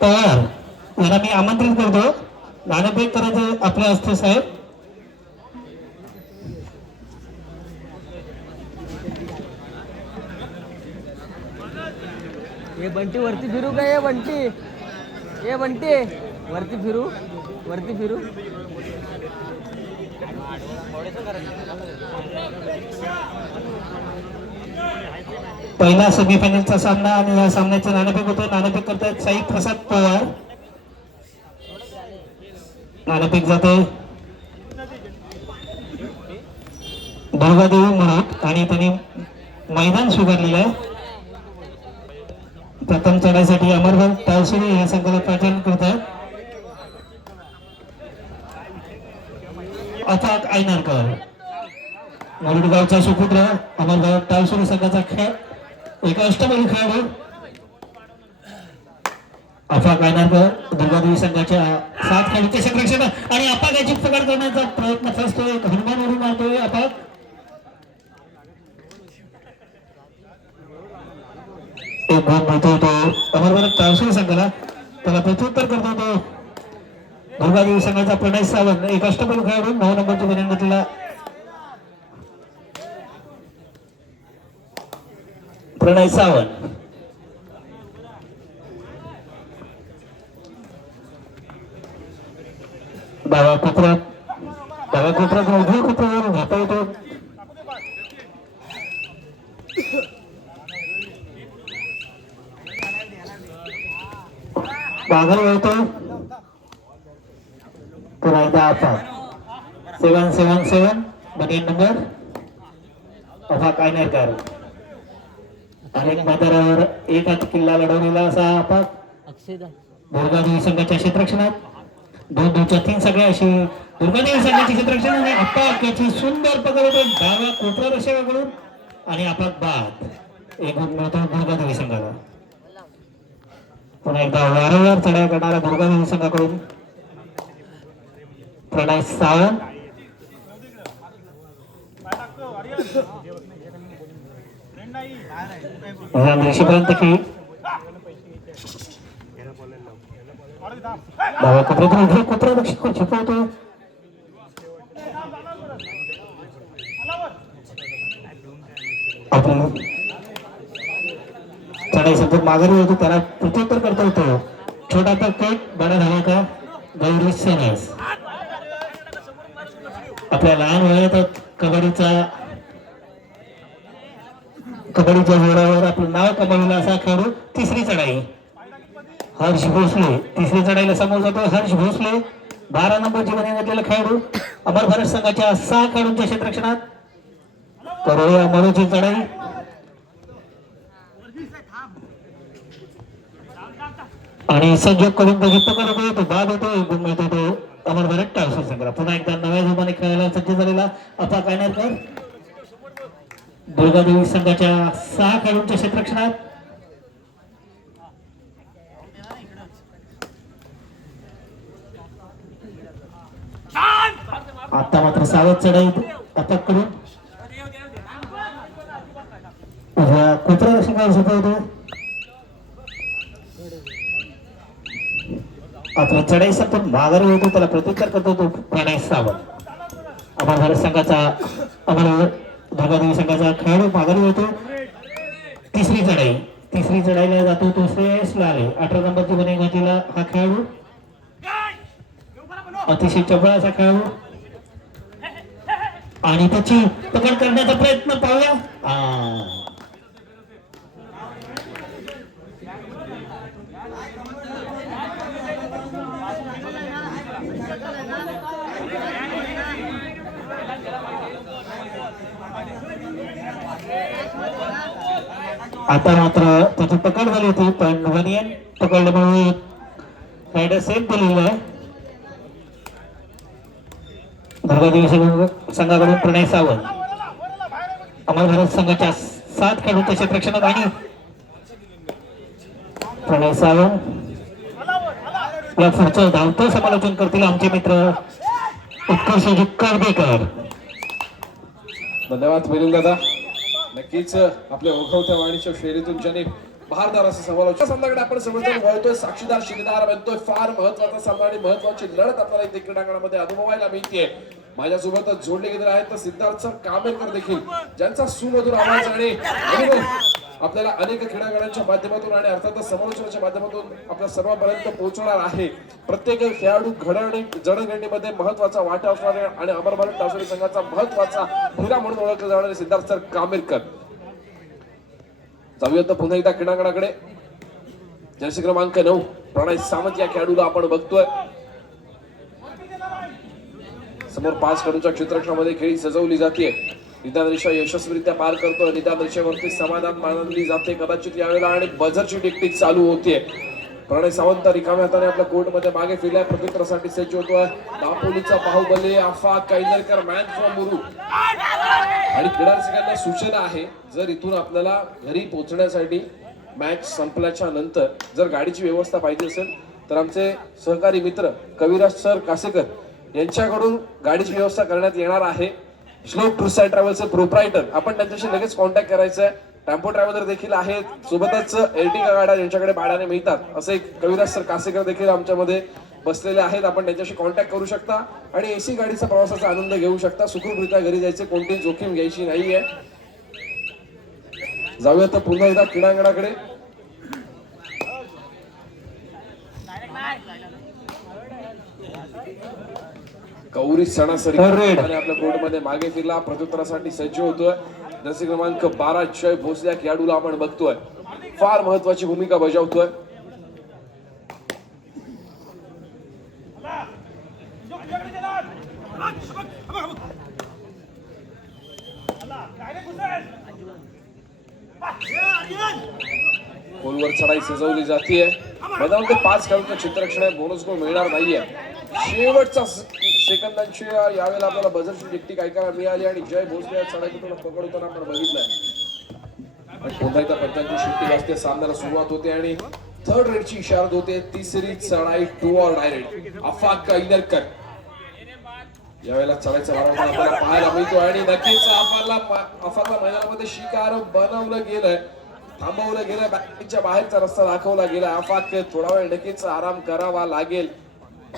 पवार यांना मी आमंत्रित करतो. नाणेफेक करायचं आपल्या हस्ते साहेब. ये बंटी वरती फिरू का? ये बंटी, ये बंटी वरती फिरू, वरती फिरू. पहिला सेमीफायनलचा सामना आणि या सामन्याचे नाणेफेक होते. नाणेफेक करतायत साई प्रसाद पवार. नाणेफेक जाते दुर्गादेवी म्हणत आणि त्यांनी मैदान स्वीकारलेलं आहे. प्रथम चढाईसाठी अमरभाऊ तावसुरे या संघाला पाचारण करतात. अफाक आयनारकर गावचा सुपुत्र अमरभाऊ तावसुरे संघाचा खेळ एक अष्टपैलू खेळाडू अफाक आयनारकर दुर्गादेवी संघाच्या 7 खेळाडूचे संरक्षण आणि अफाक याची पकड करण्याचा प्रयत्न फसतोय. हनुमानवरून मारतोय अफाक. एक गोल मिळतो तो अमरभाऊ तावसुरे संघाला. त्याला प्रत्युत्तर करतो तो दुर्गादेवी संघाचा प्रणय सावंत एक अष्टपैलू खेळाडू 9 नंबरच्या बनेंगतीला प्रणय सावंत. डावा कोपऱ्यात उजव्या कोपऱ्यावरून घेता येतो. बागर येतो पुन्हा एकदा अफाक 777 बनेन नंबर अफाक आयनारकर. अनेक मैदानावर एक हात किल्ला लढवलेला असा अफाक दुर्गादेवी संघाच्या क्षेत्ररक्षणात 2-2च्या 3 सगळ्या अशी दुर्गादेवी संघाची क्षेत्ररक्षण आणि अफाक याची सुंदर पकड होते डाव्या कोपऱ्या रक्षकाकडून आणि अफाक बाद एक गुण मिळतो दुर्गादेवी संघाला. पुन्हा एकदा वारंवार चढाई करणारा दुर्गादेवी संघाकडून प्रणय सावंत. ऋषीपर्यंत खेळ डाव्या कोपऱ्यातून उजव्या कोपऱ्या रक्षक छिपवतो. आपली चढाई सतत माघारी होतो त्याला प्रत्युत्तर करता होतो. छोटा कट बडा धावा गौरी सेनस. आपल्या लहान वयात कबड्डीच्या जोरावर आपलं नाव कमावलं असा खेळाडू. तिसरी चढाई हर्ष भोसले. तिसरी चढाईला समोर जातो हर्ष भोसले 12 नंबरची बने घातलेला खेळाडू. अमर भारत संघाच्या 6 खेळाडूंच्या क्षेत्ररक्षणात करूया मनोची चढाई. आणि संजोग करून त्याची पकड होतो तो बाद होतो गुण मिळतो तो अमर भारत टाळसर संघाला. पुन्हा एकदा नव्या जोमाने खेळायला सज्ज झालेला अफाक आयनारकर दुर्गादेवी संघाच्या 6 खेळाडूंच्या क्षेत्ररक्षणात. आता मात्र सावध चढाई अफाक कडून कोपऱ्या रक्षकावर झोपवतो. आपल्या चढाई सतत माघारी होतो त्याला प्रत्युत्तर करतो तो प्रणय सावंत. अमर भारत संघाचा दुर्गादेवी संघाचा खेळाडू माघारी होतो. तिसरी चढाईला जातो तो श्रेयस लाले 18 नंबरची बने घातलेला हा खेळाडू. अतिशय चपळ असा खेळाडू आणि त्याची पकड करण्याचा प्रयत्न पाहूया. आता मात्र त्याची पकड झाली होती पण वनियन पकडल्यामुळे रायडर सेफ दिलेला आहे. दुर्गादेवी संघाकडून प्रणय सावंत अमर भारत संघाच्या 7 खेळाडूंच्या क्षेत्ररक्षणात आणि प्रणय सावंत या पुढचं धावतं समालोचन करतील आमचे मित्र उत्कर्षजी करदेकर. धन्यवाद मिलिंद दादा. नक्कीच आपल्या ओळखवत्या वाणीच्या शैलीतून ज्याने बहारदार असं समालोचन सामन्याकडे आपण समजून वळतोय. साक्षीदार शिलेदार बनतोय. फार महत्वाचा सामना आणि महत्वाची लढत आपल्याला इथे क्रीडांगणामध्ये अनुभवायला मिळते. माझ्यासोबत जोडले गेले आहेत तर सिद्धार्थ सर कामेरकर देखील, ज्यांचा सुमधुर आवाज आणि अनुभव आपल्याला अनेक क्रीडांगणांच्या माध्यमातून आणि अर्थातच समालोचनाच्या माध्यमातून आपल्या सर्वांपर्यंत पोहोचणार आहे. प्रत्येक खेळाडू जडणघडणीमध्ये महत्वाचा वाटा असणारे आणि अमर भारत टासुरी संघाचा महत्वाचा हिरा म्हणून ओळखले जाणारे सिद्धार्थ सर कामेरकर. जाऊयात पुन्हा एकदा क्रीडांगणाकडे. जर्सी क्रमांक 9 प्रणय सावंत या खेळाडूला आपण बघतोय. समोर 5 खेळाडूंच्या क्षेत्ररक्षणामध्ये खेळी सजवली जाते. निदान रेषा यशस्वीरित्या पार करतोय. निदान रेषेवरती समाधान मानली जाते कदाचित यावेळेला आणि बझरची टिकटिक चालू होतीये. प्रणय सावंत रिकाम्या हाताने आपल्या कोर्टमध्ये मागे फिरलाय. प्रत्युत्तरासाठी सज्ज होतोय. दापोलीचा बाहुबली आफा कैनरकर मॅन फ्रॉम मुरू. आणि क्रीडा रसिकांना सूचना आहे, जर इथून आपल्याला घरी पोहोचण्यासाठी मॅच संपल्याच्या नंतर जर गाडीची व्यवस्था पाहिजे असेल तर आमचे सहकारी मित्र कविराज सर कासेकर यांच्याकडून गाडीची व्यवस्था करण्यात येणार आहे. श्लोक टूर्स अँड ट्रॅव्हल्सचे प्रोप्रायटर, आपण त्यांच्याशी लगेच कॉन्टॅक्ट करायचा आहे. टेम्पो ट्रॅव्हलर देखील आहेत, सोबतच एर्टिगा गाड्या यांच्याकडे भाड्याने मिळतात असे कविराज सर कासेकर देखील आमच्यामध्ये बसलेले आहेत. आपण त्यांच्याशी कॉन्टॅक्ट करू शकता आणि एसी गाडीचा प्रवासाचा आनंद घेऊ शकता. सुखरूपरित्या घरी जायचे, कोणतीही जोखीम घ्यायची नाहीये. जाऊया तर पुन्हा एकदा क्रीडांगणाकडे. गौरी सणासरी आपल्या कोर्टमध्ये मागे फिरला. प्रत्युत्तरासाठी सज्ज होतोय. जर्सी क्रमांक 12 जय भोसले या खेळाडूला आपण बघतोय. फार महत्वाची भूमिका बजावतोय. गोलवर चढाई सजवली जाते. मैदानामध्ये 5 खेळाडूंचं क्षेत्ररक्षण आहे. बोनस गोल मिळणार नाहीये. शेवटच्या सेकंदांची यावेळेला आपल्याला बझरची टिकटिक ऐकायला मिळाली आणि जय भोसले चढाईतून पकडताना आपण बघितलंय. पुन्हा एकदा पंचांची शिट्टी वाजते. सामन्याला सुरुवात होते आणि थर्ड रेडची इशारा होते. तिसरी चढाई टू ऑर डायरेक्ट. अफाक कैनरकर यावेळेला चढाईचा वारंवार आपल्याला पाहायला मिळतो आणि नक्कीच अफाकला मैदानामध्ये शिकार बनवलं गेलंय, थांबवलं गेलं, बॅटच्या बाहेरचा रस्ता दाखवला गेला. अफाक थोडा वेळ नक्कीच आराम करावा लागेल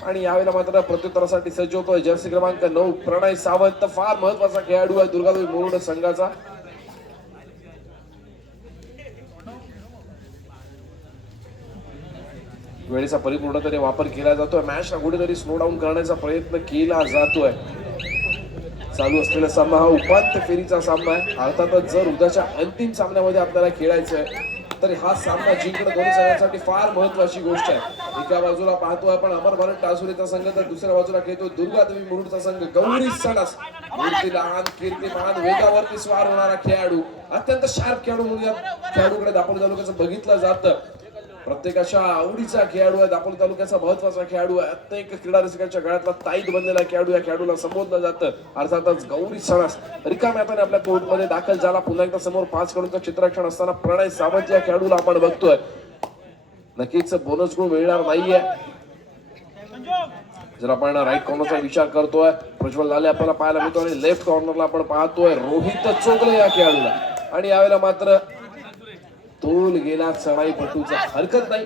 आणि यावेळेला मात्र प्रत्युत्तरासाठी सज्ज होतोय. जर्सी क्रमांक 9 प्रणय सावंत, फार महत्वाचा खेळाडू आहे दुर्गादेवी मुरुड संघाचा. वेळेचा परिपूर्णपणे वापर केला जातोय. मॅचला कुठेतरी स्लो डाऊन करण्याचा प्रयत्न केला जातोय. चालू असलेला सामना हा उपांत्य फेरीचा सामना आहे. अर्थातच जर उद्याच्या अंतिम सामन्यामध्ये आपल्याला खेळायचं आहे तर हा सामना जिंकणं दोन्ही संघांसाठी फार महत्वाची गोष्ट आहे. एका बाजूला पाहतोय आपण अमर भारत टासुरीचा संघ, तर दुसऱ्या बाजूला खेळतोय दुर्गादेवी मुरुडचा संघ. गौरी सणस मूर्ती लहान, कीर्तिमान, वेगावरती स्वार होणारा खेळाडू, अत्यंत शार्प खेळाडू म्हणून या खेळाडूकडे दापोली तालुक्याचं बघितलं जातं. प्रत्येकाच्या आवडीचा खेळाडू आहे. दापोली तालुक्याचा महत्वाचा खेळाडू आहे. अनेक क्रीडा रसिकांच्या गळ्यातला ताईत बनलेला खेळाडू या खेळाडूला संबोधलं जातं. अर्थातच गौरी सणस रिकाम्या हाताने आपल्या कोर्टमध्ये दाखल झाला. पुन्हा एकदा समोर 5 खेळाडूंचं क्षेत्ररक्षण असताना प्रणय सावंत या खेळाडूला आपण बघतोय. नक्कीच बोनस गुण मिळणार नाहीये. जर आपण राईट कॉर्नरचा विचार करतोय, प्रज्वल लाले आपल्याला पाहायला मिळतो आणि लेफ्ट कॉर्नरला आपण पाहतोय रोहित चोगले या खेळाडूला. आणि यावेळेला मात्र तोल गेला चढाईपटूचा. हरकत नाही,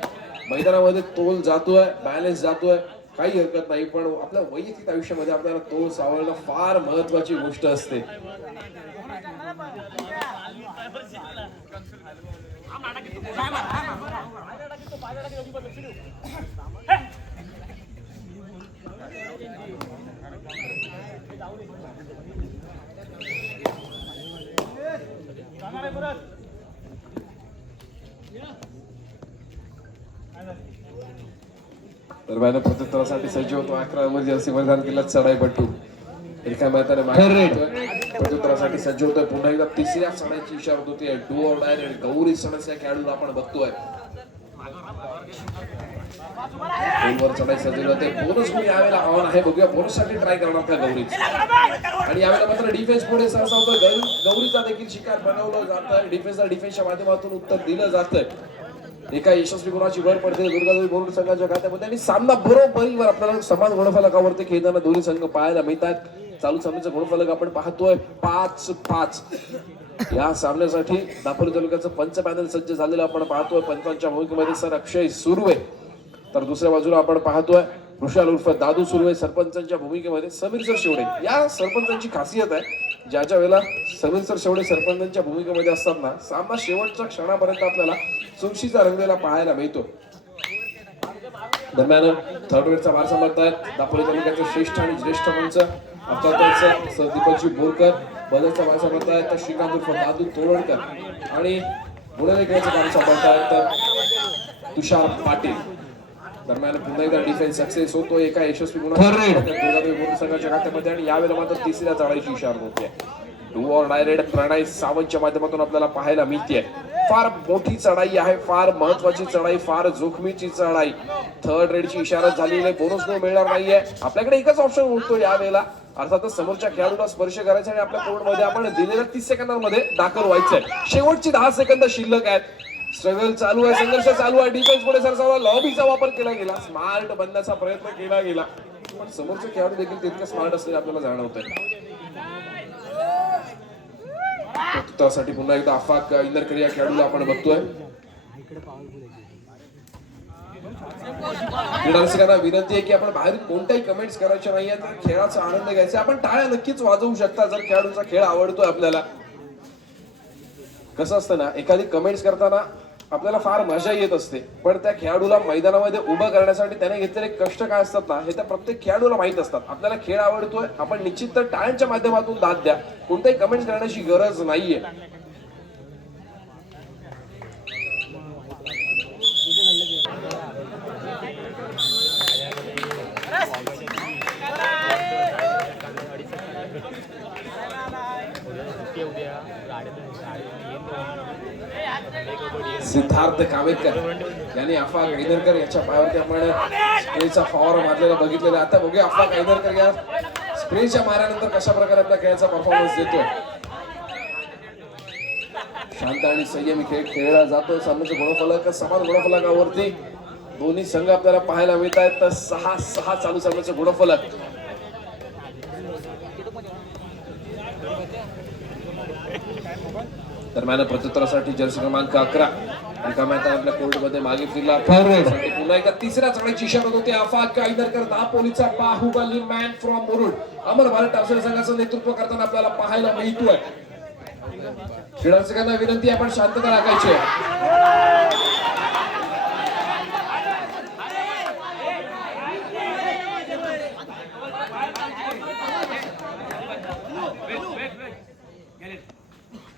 मैदानामध्ये तोल जातोय, बॅलन्स जातोय, काही हरकत नाही. पण आपल्या वैयक्तिक आयुष्यामध्ये आपल्याला तोल सावरणं फार महत्वाची गोष्ट असते. दरम्यान प्रत्युत्तरासाठी सज्ज होतो. 11 मध्ये जर्सी मैदान केला चढाईपट्टू रिकाम्या हाताने प्रत्युत्तरासाठी सज्ज होतोय. पुन्हा एकदा तिसऱ्या चढाईची इशारा होती. डू ऑर डाय आणि गौरी सणस या खेळाडूला आपण बघतोय. गोलवर चढाई सजवली होते. बोनस गुण यावेळेला ऑन आहे. बघूया बोनस साठी ट्राय करणार का गौरी. आणि यावेळेला मात्र डिफेन्स पुढे सहसा होतोय. गौरीचा देखील शिकार बनवलं जातंय. डिफेन्सला डिफेन्सच्या माध्यमातून उत्तर दिलं जातंय. एका यशस्वी गुणाची भर पडते दुर्गादेवी मुरुड संघाच्या खात्यामध्ये आणि सामना बरोबरीवर आपल्याला समान गुणफलकावरती खेळताना दोन्ही संघ पाहायला मिळतात. चालू सामन्याचा गुणफलक आपण पाहतोय 5-5. या सामन्यासाठी दापोली तालुक्याचं पंच पॅनल सज्ज झालेलं आपण पाहतोय. पंचांच्या भूमिकेमध्ये सर अक्षय सुर्वे, तर दुसऱ्या बाजूला आपण पाहतोय ऋषाल उर्फ दादू सुर्वे. सरपंचांच्या भूमिकेमध्ये समीर सर शेवडे. या सरपंचांची खासियत आहे, ज्याच्या वेळेला समीर सर शेवडे सरपंचांच्या भूमिकेमध्ये असतात ना, सामना शेवटच्या क्षणापर्यंत आपल्याला चुरशीचा रंगलेला पाहायला मिळतो. दरम्यान थर्ड वेळचा भार सांभाळतायत दापोली तालुक्याचे श्रेष्ठ आणि ज्येष्ठ पंच अर्थातच सर दीपकजी बोरकर. बदलचा भार सांभाळतायत तर श्रीकांत उर्फ दादू तोरडकर आणि पुणे खेळाचं काम सांभाळतायत तुषार पाटील. दरम्यान पुन्हा एकदा डिफेन्स सक्सेस होतो एका यशस्वी गुन्हा संघाच्या खात्यामध्ये आणि यावेळेला मात्र तिसऱ्या चढाईची इशारा होते. डू ऑर डाय रेड प्रणय सावंतच्या माध्यमातून आपल्याला पाहायला मिळते. फार मोठी चढाई आहे, फार महत्वाची चढाई, फार जोखमीची चढाई. थर्ड रेडची इशारा झालेली आहे, बोनस न मिळणार नाहीये. आपल्याकडे एकच ऑप्शन उरतो यावेळेला, अर्थातच समोरच्या खेळाडूला स्पर्श करायचा आणि आपल्या कोर्टमध्ये आपण दिलेल्या 30 सेकंदांमध्ये दाखल व्हायचंय. शेवटची 10 सेकंद शिल्लक आहेत. स्ट्रगल चालू आहे, संघर्ष चालू आहे. डिफेन्स पुढे सरसावला, लॉबीचा वापर केला गेला, स्मार्ट बनण्याचा प्रयत्न केला गेला, पण समोरचे खेळाडू देखील तितके स्मार्ट असलेले आपल्याला जाणवतंय. त्यासाठी पुन्हा एकदा आफाक इंदरकर या खेळाडूला आपण बघतोय. क्रीडारसिकांना विनंती आहे की आपण बाहेर कोणत्याही कमेंट्स करायच्या नाहीये, तर खेळाचा आनंद घ्यायचा. आपण टाळ्या नक्कीच वाजवू शकता जर खेळाडूचा खेळ आवडतोय आपल्याला. कसं असतं ना, एखादी कमेंट्स करताना आपल्याला फार मजा येत असते, पण त्या खेळाडूला मैदानामध्ये उभं करण्यासाठी त्याने घेतलेले कष्ट काय असतात ना, हे त्या प्रत्येक खेळाडूला माहित असतात. आपल्याला खेळ आवडतोय, आपण निश्चित तर टाळ्यांच्या माध्यमातून दाद द्या, कोणत्याही कमेंट्स करण्याची गरज नाहीये. सिद्धार्थ कावेरकर यांनी अफाक ऐदरकर याच्या पायावरती आपण स्प्रेचा फवारा मारलेला बघितलेला. आता बघूया अफाक ऐदरकर या स्प्रेच्या माऱ्यानंतर कशा प्रकारे आपल्या खेळाचा परफॉर्मन्स देतोय. शांत आणि संयमी खेळ खेळला जातोय. सामन्याचे गुणफलक समान गुणफलकावरती दोन्ही संघ आपल्याला पाहायला मिळत आहेत. तर 6-6 चालू सामन्याचे गुणफलक. दरम्यान प्रत्युत्तरासाठी जर्सी क्रमांक 11 रिकाम्यात आपल्या कोर्टमध्ये मागे फिरला. पुन्हा एकदा तिसऱ्या चढाईची इशारा होते. अफाक ऐदरकर दापोलीचा बाहुबली मॅन फ्रॉम मुरुड अमर भारत टावसरे संघाचं नेतृत्व करताना आपल्याला पाहायला मिळतोय. क्रीडारसिकांना विनंती आपण शांतता राखायची.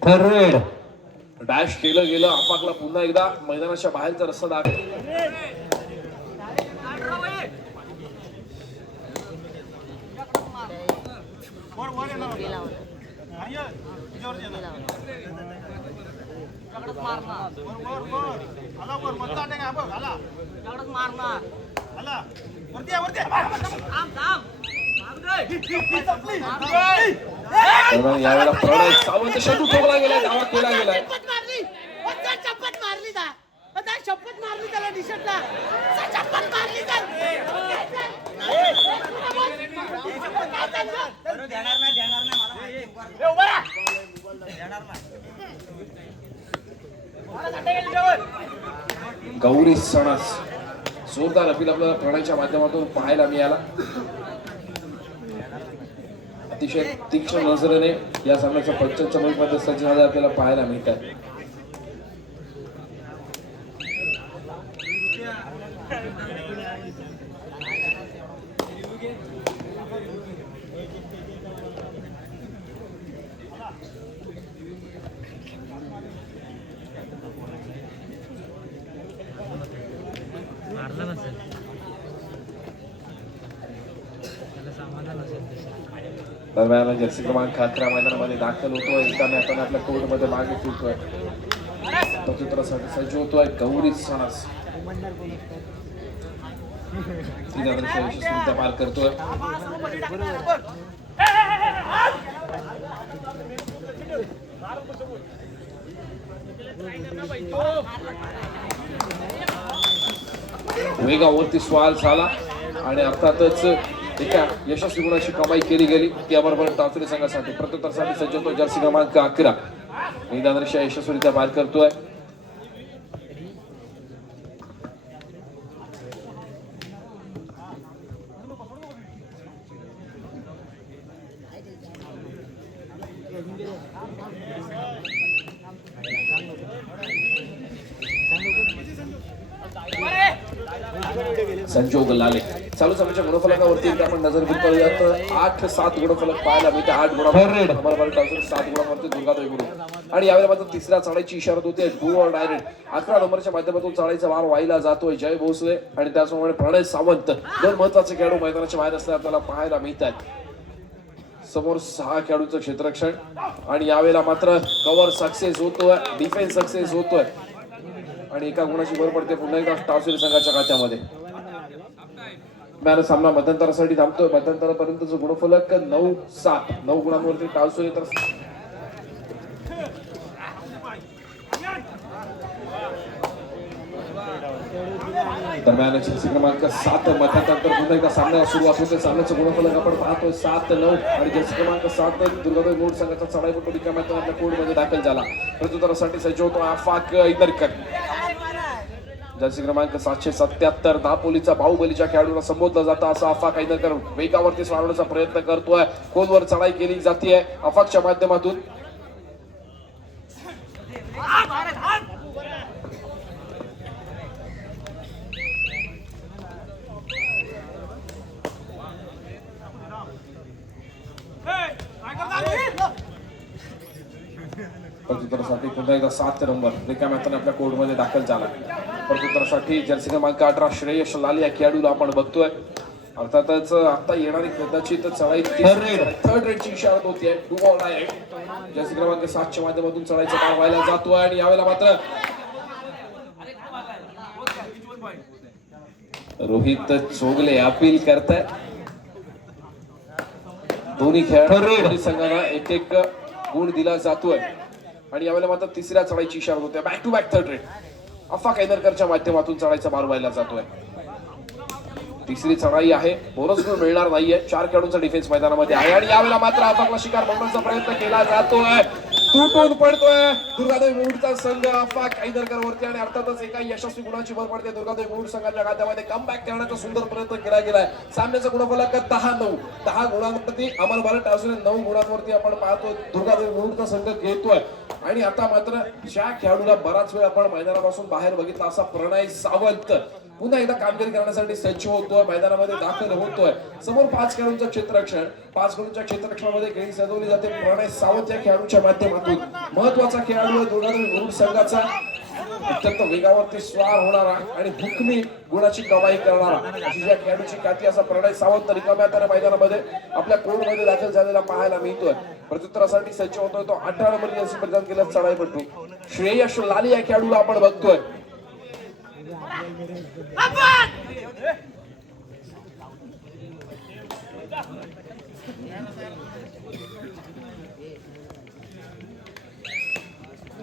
थर्ड डॅश केलं गेलं. अफाकला पुन्हा एकदा मैदानाच्या बाहेरचा रस्ता दाखल. यावेळेला प्रणय सावंत शेतू ठोकला गेलाय, धावा केला गेलाय. शपथ मारली त्याला निषेधला शपथ मारली गौरी सणस जोरदार अपील आपल्याला प्रणयच्या माध्यमातून पाहायला मिळाला. अतिशय तीक्ष्ण नजरेने या सामन्याच्या पंचांच्या भूमिकेमध्ये सज्ज झाले आपल्याला पाहायला मिळतात. दरम्यान जर्सी क्रमांक 11 मैदानामध्ये दाखल होतोय. एका मॅचने आपल्या कोर्टमध्ये मागे फिरतोय. प्रत्युत्तरासाठी सज्ज होतोय गौरी सणस. यशस्वीरित्या पार करतोय. वेगावरती स्वाल झाला आणि अर्थातच एका यशस्वी गुणाची कमाई केली गेली. त्याबरोबर टावसरे संघासाठी प्रत्युत्तरासाठी सज्ज होतो जर्सी क्रमांक 11 मैदान रेषा यशस्वीरित्या पार करतोय. संजोग लाले चालू सामन्याच्या गुणफलकावरती एकदा आपण नजर करूयात. 8-7 गुणफलक पाहायला मिळते. 8 गुणांवर 7 गुणांवरती दुर्गादेवी गुरु. आणि यावेळेला मात्र तिसऱ्या चढाईची इशारत होते. Do or die. 11 नंबरच्या माध्यमातून चढाईचा वार व्हायला जातोय जय भोसले आणि त्याचप्रमाणे प्रणय सावंत. दोन महत्वाचे खेळाडू मैदानाच्या बाहेर असताना आपल्याला पाहायला मिळतात. समोर 6 खेळाडूंचं क्षेत्ररक्षण आणि यावेळेला मात्र कव्हर सक्सेस होतोय, डिफेन्स सक्सेस होतोय आणि एका गुणाची भर पडते पुन्हा एकदा टावसेरी संघाच्या खात्यामध्ये. सामना मध्यंतरासाठी थांबतोय. मध्यंतरापर्यंतचं गुणफलक 9-7. 9 गुणांवरती टावसेरी तर दरम्यान क्रमांक 7 मध्यांतर पुन्हा एकदा सामन्याला सुरुवात होते. सामन्याचं गुणफलक आपण पाहतोय 7-9 आणि जर्सी क्रमांक 7 दुर्गादेवी मूळ संघाचा चढाईपटू रिकाम्या आपल्या कोर्टमध्ये दाखल झाला. प्रत्युत्तरासाठी सज्ज होतो आफाक ऐदरकर. जर्सी क्रमांक 777 दापोलीचा बाहुबलीच्या खेळाडूला संबोधलं जातं असं आफाक ऐदरकर वेगावरती स्वारण्याचा प्रयत्न करतोय. खोलवर चढाई केली जाते आफाकच्या माध्यमातून. प्रत्युत्तरासाठी पुन्हा एकदा 7 नंबर रिकाम्या आपल्या कोर्टमध्ये दाखल झाला. प्रत्युत्तरासाठी जर्सी क्रमांक 18 श्रेयश लाल या खेळाडूला आपण बघतोय. अर्थातच आता येणारी कदाचित चढाई थर्ड रेडची इशारत होती. Do or die. जर्सी क्रमांक 7च्या माध्यमातून चढाईचा पार व्हायला जातोय आणि यावेळेला मात्र रोहित चोगले अपील करतायत. दोन्ही खेळाडू संघांना एक गुण दिला जातोय आणि यावेळेला मात्र तिसऱ्या चढाईची इशारा होते. Back to back third raid Afaq ऐदरकरच्या माध्यमातून चढाईचा मार व्हायला जातोय. तिसरी चढाई आहे. बोनस गुण मिळणार नाहीये. 4 खेळाडूंचा डिफेन्स मैदानामध्ये आहे आणि यावेळेला मात्र आफाकला शिकार बनवण्याचा प्रयत्न केला जातोय. तुटून पडतोय दुर्गादेवी मूळचा संघ आफाक ऐदरकर वरती आणि अर्थातच एका यशस्वी गुणाची भर पडते दुर्गादेवी मूळ संघाच्या खात्यामध्ये. कमबॅक करण्याचा सुंदर प्रयत्न केला गेलाय. सामन्याचा गुणफलक 10-9. 10 गुणांवरती अमर भारत टावसेने 9 गुणांवरती आपण पाहतो दुर्गादेवी मूळचा संघ घेतोय. आणि आता मात्र ज्या खेळाडूला बराच वेळ आपण मैदानापासून बाहेर बघितला असा प्रणय सावंत पुन्हा एकदा कामगिरी करण्यासाठी सज्ज होतोय. मैदानामध्ये दाखल होतोय. समोर 5 खेळाडूंचं क्षेत्ररक्षण. 5 खेळाडूंच्या क्षेत्ररक्षणामध्ये खेळी सजवली जाते. प्रणय सावंत या खेळाडूच्या माध्यमातून महत्वाचा खेळाडू दुर्गादेवी मूळ संघाचा. अत्यंत वेगावरती स्वार होणारा आणि हुकमी गुणाची कमाई करणारा अशी ज्या खेळाडूची ख्याती असा प्रणय सावंत रिकाम्या मैदानामध्ये आपल्या कोर्टमध्ये दाखल झालेला पाहायला मिळतोय. प्रत्युत्तरासाठी सज्ज होतोय तो 18 नंबर जर्सी परिधान केलेला चढाईपटू श्रेयश लाली या खेळाडूला आपण बघतोय.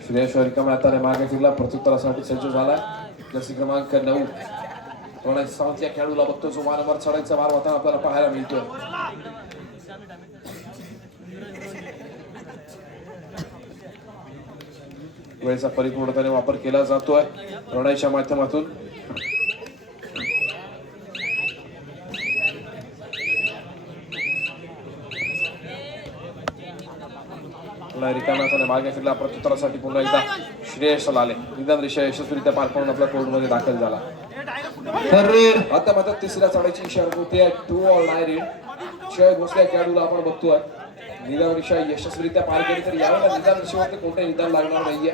श्रेयश रिकाम्या हाताने मागे फिरला. प्रत्युत्तरासाठी सज्ज झाला. जर्सी क्रमांक 9 प्रणय सावंत या खेळाडूला बघतो जो वारंवार चढाईचा वार होताना आपल्याला पाहायला मिळतोय. वेळेचा परिपूर्णपणे वापर केला जातोय प्रणयच्या माध्यमातून. रिकाम्या मागे फिरला. प्रत्युत्तरासाठी पुन्हा एकदा श्रेयश लाले निदान रेषा यशस्वीरित्या पार पाडून आपल्या कोर्टमध्ये दाखल झाला. आता मात्र तिसऱ्या चढाईची इशारा होते. Do or die raid. Jay Bhosale खेळाडूला आपण बघतोय. निदान रेषा यशस्वीरित्या पार केली तर यावेळेला निदान रेषेवरती कोणते निदान लागणार नाहीये.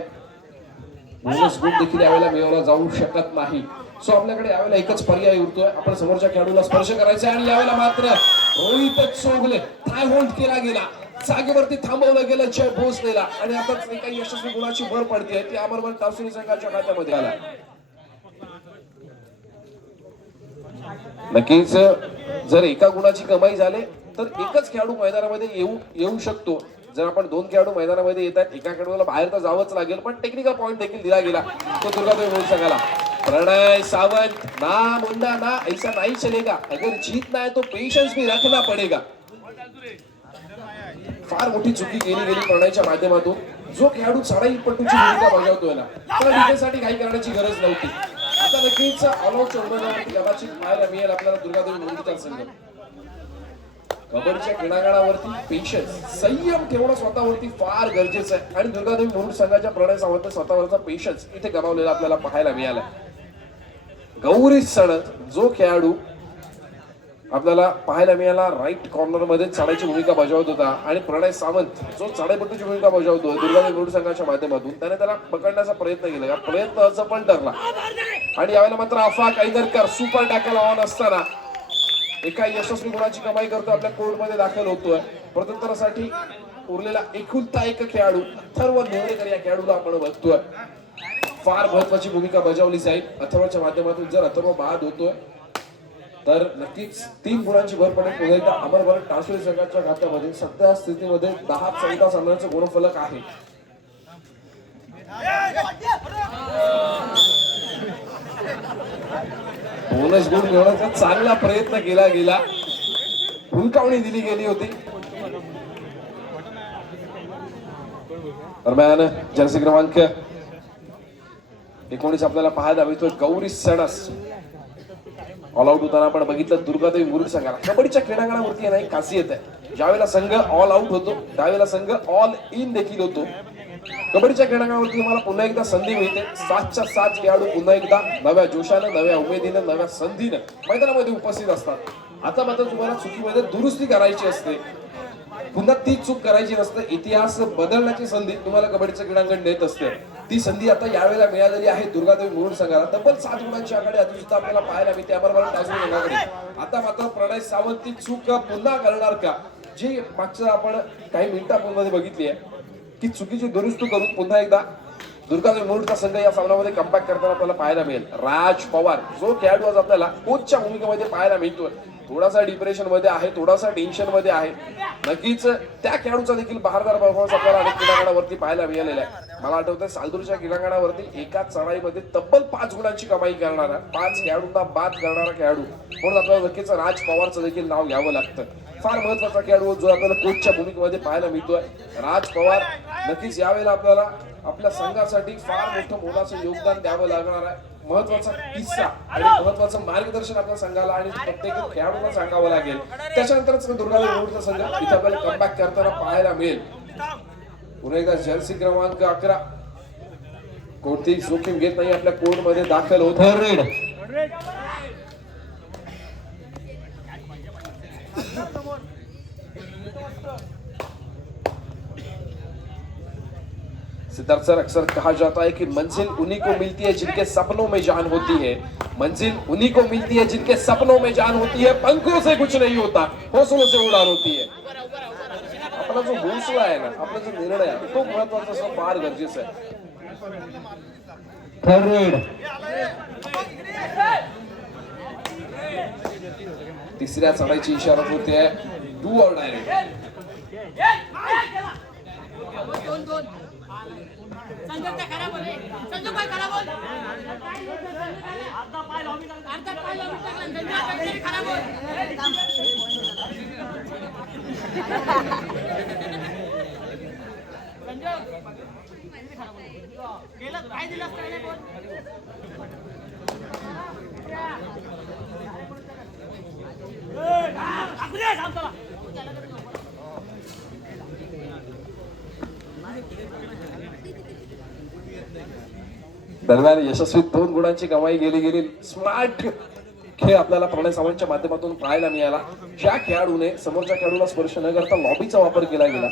बोनस गुण देखील यावेळेला मिळवला जाऊ शकत नाही. सो आपल्याकडे यावेळेला एकच पर्याय उरतोय. आपण समोरच्या खेळाडूला स्पर्श करायचा आणि यावेळेला मात्र रोहित चोगले थाय होल्ड केला गेला. जागेवरती थांबवलं गेलं जय भोसलेला आणि आता एका यशस्वी गुणाची भर पडते ती अमरवर टावसेरी संघाच्या खात्यामध्ये आला. नक्कीच जर एका गुणाची कमाई झाली तर एकच खेळाडू मैदानामध्ये येऊ शकतो. जर आपण 2 खेळाडू मैदानामध्ये येतात एका खेळाडूला बाहेर तर जावंच लागेल पण टेक्निकल पॉइंट देखील दिला गेला तो दुर्गादेवी मूळ संघाला. प्रणय सावंत ना मुंडा ना ऐसा नहीं चलेगा. अगर जीतना है तो पेशेंस भी रखना पड़ेगा. फार मोठी चुकी केली गेली प्रणयच्या माध्यमातून. जो खेळाडू चढाईपटूची भूमिका बजावतोय ना त्याला डिफेन्ससाठी काही करण्याची गरज नव्हती. आता नक्कीच ऑल आउटच्या उमेदवारावरती कदाचित पाहायला मिळेल आपल्याला दुर्गादेवी मुरलीचा संघ. कबड्डीच्या क्रीडांगणावरती पेशन्स संयम ठेवणं स्वतःवरती फार गरजेचं आहे आणि दुर्गादेवी मुरुड संघाच्या प्रणय सावंत स्वतःवरचा पेशन्स इथे गमावलेला आपल्याला पाहायला मिळाला. गौरी सणत जो खेळाडू आपल्याला पाहायला मिळाला राईट कॉर्नर मध्ये चढायची भूमिका बजावत होता आणि प्रणय सावंत जो चढाईपटूची भूमिका बजावतो दुर्गादेवी मुरुड संघाच्या माध्यमातून त्याने त्याला पकडण्याचा प्रयत्न केला. प्रयत्न असफल ठरला आणि यावेळेला मात्र अफा कैदरकर सुपर टॅकल ऑन असताना एका यशस्वी गुणाची कमाई करतो आपल्या कोर्ट मध्ये दाखल होतोय. प्रत्युत्तरासाठी उरलेला एकुलता एक खेळाडू अथर्व नेवरेकर या खेळाडूला आपण बघतोय. फार महत्वाची भूमिका बजावली जाईल अथर्वच्या माध्यमातून. जर अथर्व बाद होतोय तर नक्कीच 3 गुणांची भर पडेल. पुन्हा एकदा अमरभर टासुरी संघाच्या खात्यामध्ये सध्या स्थितीमध्ये 10-14 सामन्यांचं गुणफलक आहे. बोनस गुण मिळवण्याचा चांगला प्रयत्न केला गेला. हुलकावणी दिली गेली होती. दरम्यान जर्सी क्रमांक 19 आपल्याला पाहायला मिळतोय गौरी सणस. ऑल आउट होताना आपण बघितलं दुर्गादेवी मुरुड संघाला. कबड्डीच्या क्रीडांगणावरती यांना एक खासियत आहे. ज्यावेळेला संघ ऑल आउट होतो त्यावेळेला संघ ऑल इन देखील होतो. कबड्डीच्या क्रीडांगणावरती तुम्हाला पुन्हा एकदा संधी मिळते. 7च्या 7 खेळाडू पुन्हा एकदा नव्या जोशानं नव्या उमेदीनं नव्या संधीनं मैदानामध्ये उपस्थित असतात. आता मात्र तुम्हाला चुकीमध्ये दुरुस्ती करायची असते. पुन्हा तीच चूक करायची नसते. इतिहास बदलण्याची संधी तुम्हाला कबड्डीचं क्रीडांगण देत असते. ती संधी आता यावेळेला मिळालेली आहे दुर्गादेवी मुरुड संघाला. तब्बल 7 गुणांची आकडे अजून सुद्धा आपल्याला पाहायला मिळते अमरभर टासुरी संघाकडे. आता मात्र प्रणय सावंत ती चूक पुन्हा करणार का जी मागच्या आपण काही मिनिटांमध्ये बघितली आहे की चुकीची दुरुस्ती करून पुन्हा एकदा दुर्गादेवी मुरुडचा संघ या सामन्यामध्ये कमबॅक करताना आपल्याला पाहायला मिळेल. राज पवार जो खेळाडू आज आपल्याला कोचच्या भूमिकेमध्ये पाहायला मिळतोय. थोडासा डिप्रेशन मध्ये आहे, थोडासा टेन्शन मध्ये आहे. नक्कीच त्या खेळाडूचा देखील बहारदार परफॉर्मन्स आपल्याला अनेक क्रीडांगणावरती पाहायला मिळालेला आहे. मला आठवतंय सालदूरच्या क्रीडांगणावरती एका चढाईमध्ये तब्बल 5 गुणांची कमाई करणारा 5 खेळाडूंना बाद करणारा खेळाडू म्हणून आपल्याला नक्कीच राज पवारचं देखील नाव घ्यावं लागतं. फार महत्वाचा खेळाडू जो आपल्याला कोचच्या भूमिकेमध्ये पाहायला मिळतोय राज पवार. नक्कीच यावेळेला आपल्याला आपल्या संघासाठी फार मोठं मोलाचं योगदान द्यावं लागणार आहे. महत्वाचा किस्सा आणि महत्वाचं मार्गदर्शन आपल्या संघाला आणि प्रत्येक खेळाडूला सांगावं लागेल. त्याच्यानंतरच दुर्गादेवी मुरुडचा संघ इथे आपल्याला कमबॅक करताना पाहायला मिळेल. पुन्हा एकदा जर्सी क्रमांक 11 कोणतीही जोखीम घेत नाही आपल्या कोर्ट मध्ये दाखल होत. सिद्धार्थ सर अक्सर कहा जाता है कि मंजिल उन्हीं को मिलती है जिनके सपनों में जान होती है. मंजिल उन्हीं को मिलती है जिनके सपनों में जान होती है. पंखों से कुछ नहीं होता, हौसलों से उड़ान होती है. आपला जो हौसला आहे ना, आपला जो निर्णय आहे तो महत्वाचा असणं फार गरजेचं आहे. तिसऱ्या चढाईची इशारा होते डू ऑर डायरेक्ट. संजय खराब बोल संजय भाई खराब बोल अर्धा पाय लॉबी संजय खराब बोल संजय गेला काय दिलं असतं बोल दरम्यान यशस्वी 2 गुणांची कमाई गेली. स्मार्ट खेळ आपल्याला प्रणय सावंतच्या माध्यमातून पाहायला मिळाला. ज्या खेळाडूने समोरच्या खेळाडूला स्पर्श न करता लॉबीचा वापर केला गेला.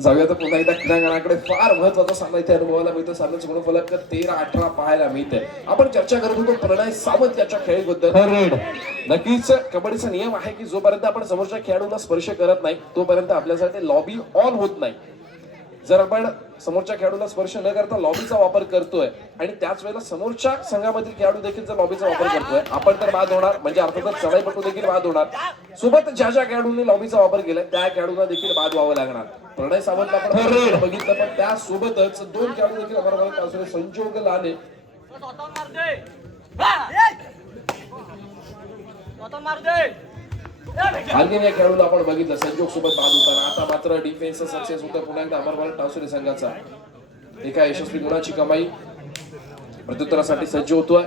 जाऊया तर पुन्हा एकदा क्रीडांगणाकडे. फार महत्वाचा सामना इथे अनुभवायला मिळतो. सामन्याचं गुणफलक 13-18 पाहायला मिळते. आपण चर्चा करत होतो प्रणय सावंत याच्या खेळीबद्दल. रेड नक्कीच कबड्डीचा नियम आहे की जोपर्यंत आपण समोरच्या खेळाडूला स्पर्श करत नाही तोपर्यंत आपल्यासाठी लॉबी ऑन होत नाही. जर आपण समोरच्या खेळाडूला स्पर्श न करता लॉबीचा वापर करतोय आणि त्याच वेळेला समोरच्या संघामधील खेळाडू देखील जर लॉबीचा वापर करतोय आपण तर बाद होणार. म्हणजे अर्थातच चढाईपटू देखील बाद होणार. सोबत ज्या ज्या खेळाडूंनी लॉबीचा वापर केलाय त्या खेळाडूंना देखील बाद व्हावं लागणार. प्रणय सावंत आपण बघितलं पण त्यासोबतच दोन खेळाडू देखील अमरभारत संजोग लाले आणखीन या खेळाडूला आपण बघितलं संजोग सोबत बाद होताना. आता मात्र डिफेन्स सक्सेस होतं पुन्हा एकदा अमरभारत टावसुरे संघाचा. एका यशस्वी गुणाची कमाई. प्रत्युत्तरासाठी सज्ज होतोय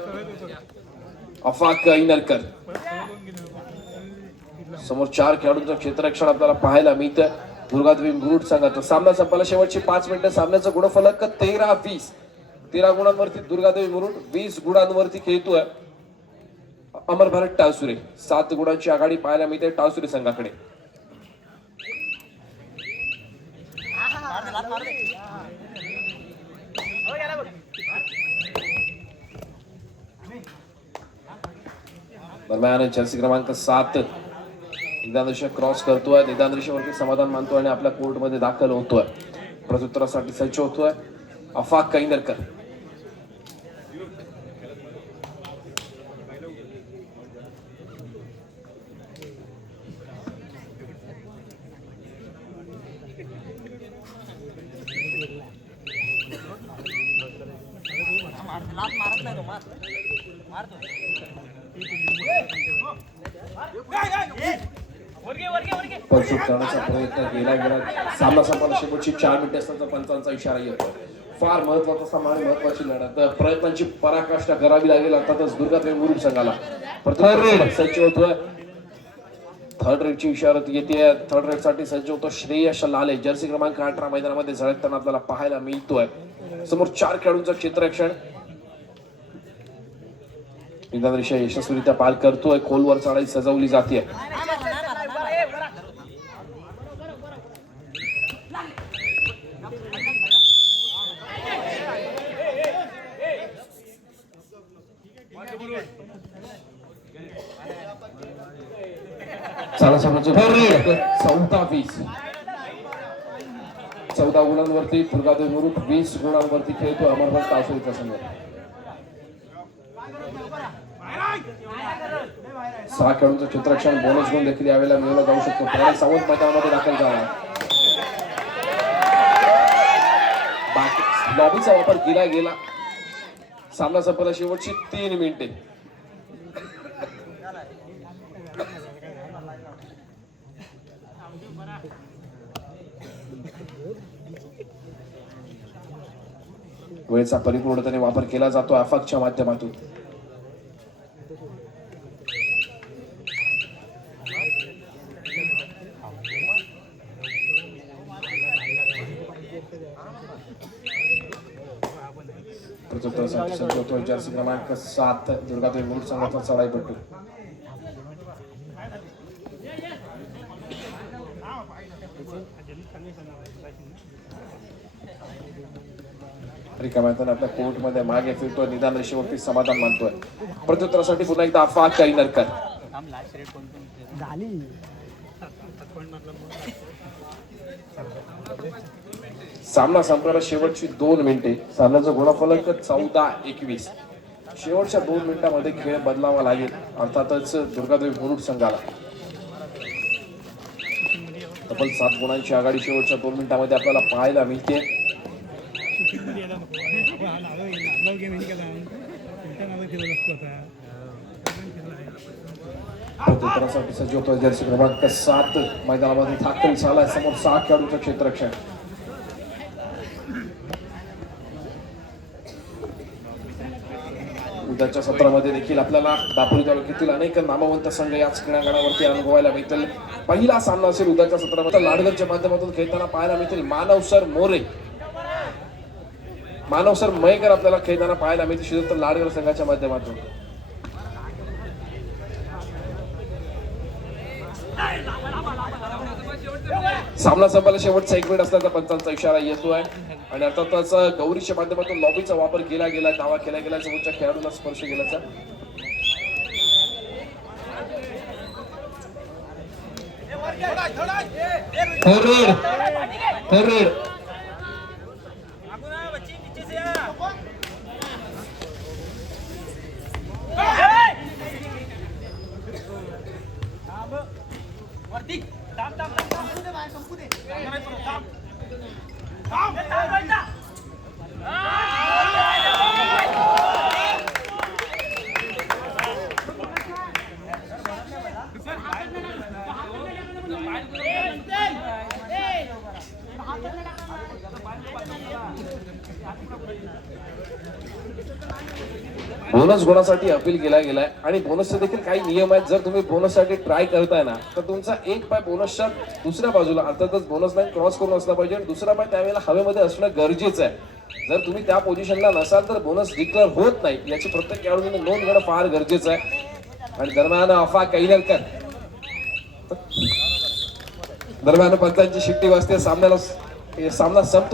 अफाक इनरकर. समोर 4 खेळाडूंचं क्षेत्ररक्षण आपल्याला पाहायला मिळतं. दुर्गादेवी मुरुड संघाचा सामना संपला. शेवटची 5 मिनिटं. सामन्याचं गुणफलक 13-20. 13 गुणांवरती दुर्गादेवी मुरुड, 20 गुणांवरती खेळतोय अमरभारत टावसुरे. 7 गुणांची आघाडी पाहायला मिळते टावसुरे संघाकडे. दरम्यान जर्सी क्रमांक 7 निदान क्रॉस करतोय. निदान रेषेवरती समाधान मानतोय आणि आपल्या कोर्टमध्ये दाखल होतोय. प्रत्युत्तरासाठी सज्ज होतोय अफाक कैनरकर. परशुट करण्याचा प्रयत्न केला गेला. सामना संपला. शेवटची 4 मिनिटे असताना पंचांचा इशारा येतो. फार महत्वाचा सामना आणि महत्वाची लढत. प्रयत्नांची पराकाष्ठा करावी लागेल अर्थातच दुर्गादेवी मुरुड संघाला. सज्ज होतोय. थर्ड रेडची इशारत येते. थर्ड रेड साठी सज्ज होतो श्रेयश लाले. जर्सी क्रमांक 18 मैदानामध्ये झळकताना आपल्याला पाहायला मिळतोय. समोर 4 खेळाडूंचं क्षेत्ररक्षण. निदान रेषा यशस्वीरित्या पार करतोय. खोलवर चढाई सजवली जाते. चला सामन्याचं 14 गुणांवरती दुर्गादेवी मुरुड, 20 गुणांवरती खेळतो अमरभारत टावसुरेचा संघ. 6 खेळाडूंचं क्षेत्ररक्षण. बोनस गुण देखील यावेळेला मिळवला जाऊ शकतो. प्रणय सावंत मैदानामध्ये दाखल झाला. लॉबीचा वापर केला गेला. सामना संपला. शेवटची 3 मिनिटे. वेळेचा परिपूर्णतेने वापर केला जातो अफाकच्या माध्यमातून. प्रत्युत्तरासाठी सज्ज होतोय जर्सी क्रमांक 7 दुर्गादेवी मुरुड संघाचा चढाईपटू. रिकाम्यातून आपल्या कोर्टमध्ये मागे फिरतोय. निदान रेषेवरती समाधान मानतोय. प्रत्युत्तरासाठी पुन्हा एकदा अफाक कैनरकर. सामना संपल्याला शेवटची 2 मिनिटे. सामन्याचं गुणफलक 14-21. शेवटच्या 2 मिनिटांमध्ये खेळ बदलावा लागेल अर्थातच दुर्गादेवी मुरुड संघाला. तब्बल 7 गुणांची आघाडी शेवटच्या 2 मिनिटांमध्ये आपल्याला पाहायला मिळते. प्रत्युत्तरासाठी सज्ज होतोय जर्सी क्रमांक 7 मैदानामध्ये दाखल झालाय. समोर 6 खेळाडूंचं क्षेत्ररक्षण. उद्याच्या सत्रामध्ये देखील आपल्याला दापोली तालुक्यातील अनेक नामवंत संघ याच क्रीडांगणावरती अनुभवायला मिळतील. पहिला सामना असेल उद्याच्या सत्रामध्ये लाडगरच्या माध्यमातून खेळताना पाहायला मिळतील मानव सर मोरे. मानव सर मयेकर आपल्याला खेळताना पाहायला मिळतील शिवतर लाडगर संघाच्या माध्यमातून. सामना संपायला शेवटचा 1 मिनिट असल्याचा पंचांचा इशारा येतोय आणि अर्थातच गौरीच्या माध्यमातून लॉबीचा वापर केला गेला, दावा केला गेला, समोरच्या खेळाडूंना स्पर्श केल्याचा. फॉरवर्ड फॉरवर्ड बोनस गुणासाठी अपील केला गेलाय आणि बोनसचे देखील काही नियम आहेत. जर तुम्ही बोनससाठी ट्राय करताय ना तर तुमचा एक पाय बोनसच्या दुसऱ्या बाजूला अर्थातच बोनस लाईन क्रॉस करून असला पाहिजे आणि दुसरा पाय त्यावेळेला हवेमध्ये असणं गरजेचं आहे. जर तुम्ही त्या पोझिशनला नसाल तर बोनस डिक्लेअर होत नाही, याची प्रत्येक खेळाडूने नोंद घेणं फार गरजेचं आहे. आणि दरम्यान पंचांची शिट्टी वाजते, सामना संपतो.